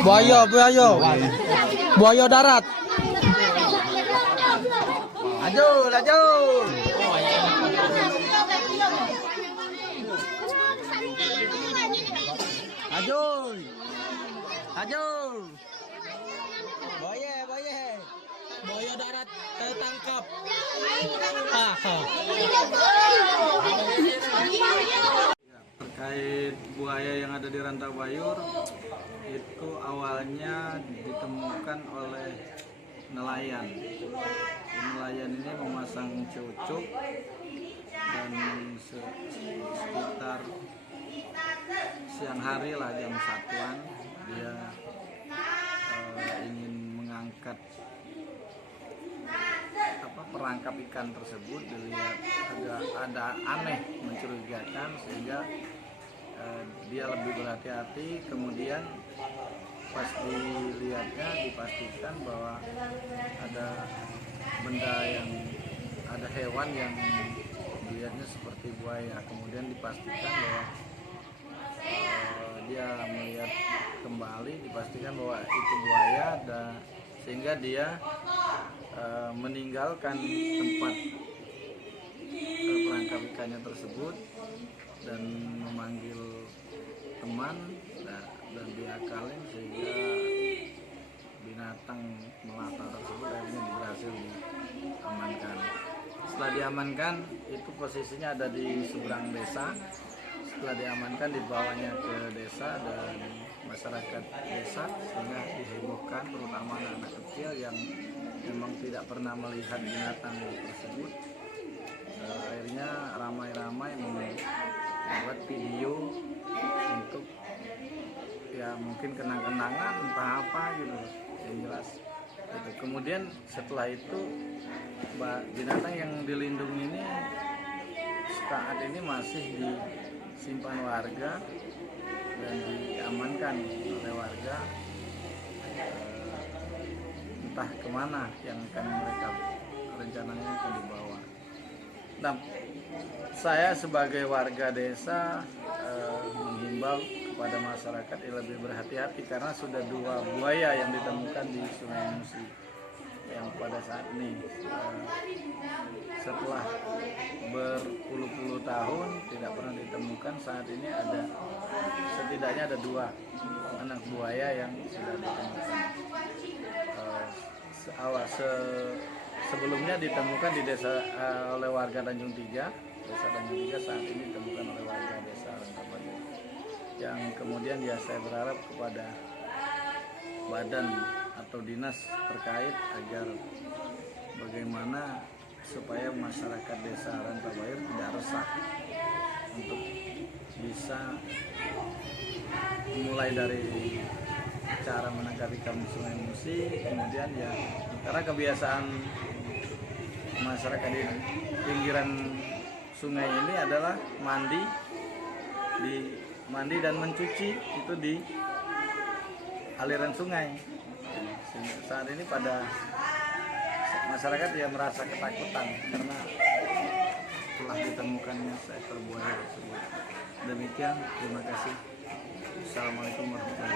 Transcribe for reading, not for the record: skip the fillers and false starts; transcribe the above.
Buaya darat. Laju, laju. Laju. Laju. Buaya darat tertangkap. Terkait buaya yang ada di Rantau Bayur, itu awalnya ditemukan oleh nelayan. Nelayan ini memasang cucuk dan sekitar siang hari lah jam 1-an dia ingin mengangkat perangkap ikan tersebut, dilihat ada aneh, mencurigakan, sehingga dia lebih berhati-hati. Kemudian pas dilihatnya dipastikan bahwa ada benda ada hewan yang dilihatnya seperti buaya. Kemudian dipastikan bahwa dia melihat kembali, dipastikan bahwa itu buaya, sehingga dia meninggalkan tempat perangkap ikannya tersebut dan memanggil teman dan diakalin, sehingga binatang melata tersebut akhirnya berhasil diamankan. Setelah diamankan, itu posisinya ada di seberang desa. Setelah diamankan, dibawanya ke desa dan masyarakat desa, sehingga dihebohkan, terutama anak kecil yang memang tidak pernah melihat binatang tersebut. Akhirnya ramai-ramai membuat video untuk mungkin kenang-kenangan entah apa gitu, yang jelas gitu. Kemudian setelah itu binatang yang dilindungi ini saat ini masih disimpan warga dan diamankan oleh warga, entah kemana yang akan mereka rencananya akan dibawa. Nah, saya sebagai warga desa menghimbau kepada masyarakat lebih berhati-hati, karena sudah 2 buaya yang ditemukan di Sungai Musi yang pada saat ini setelah berpuluh-puluh tahun tidak pernah ditemukan. Saat ini setidaknya ada 2 anak buaya yang sudah ditemukan. Sebelumnya ditemukan di desa oleh warga Tanjung 3, desa Tanjung 3, saat ini ditemukan oleh warga desa Rantau Bayur. Yang kemudian saya berharap kepada badan atau dinas terkait agar bagaimana supaya masyarakat desa Rantau Bayur tidak resah untuk bisa mulai dari cara menangkap ikan di Sungai Musi, kemudian karena kebiasaan masyarakat di pinggiran sungai ini adalah mandi dan mencuci itu di aliran sungai. Saat ini pada masyarakat merasa ketakutan karena telah ditemukannya seekor buaya tersebut. Demikian, terima kasih. Assalamualaikum warahmatullahi wabarakatuh.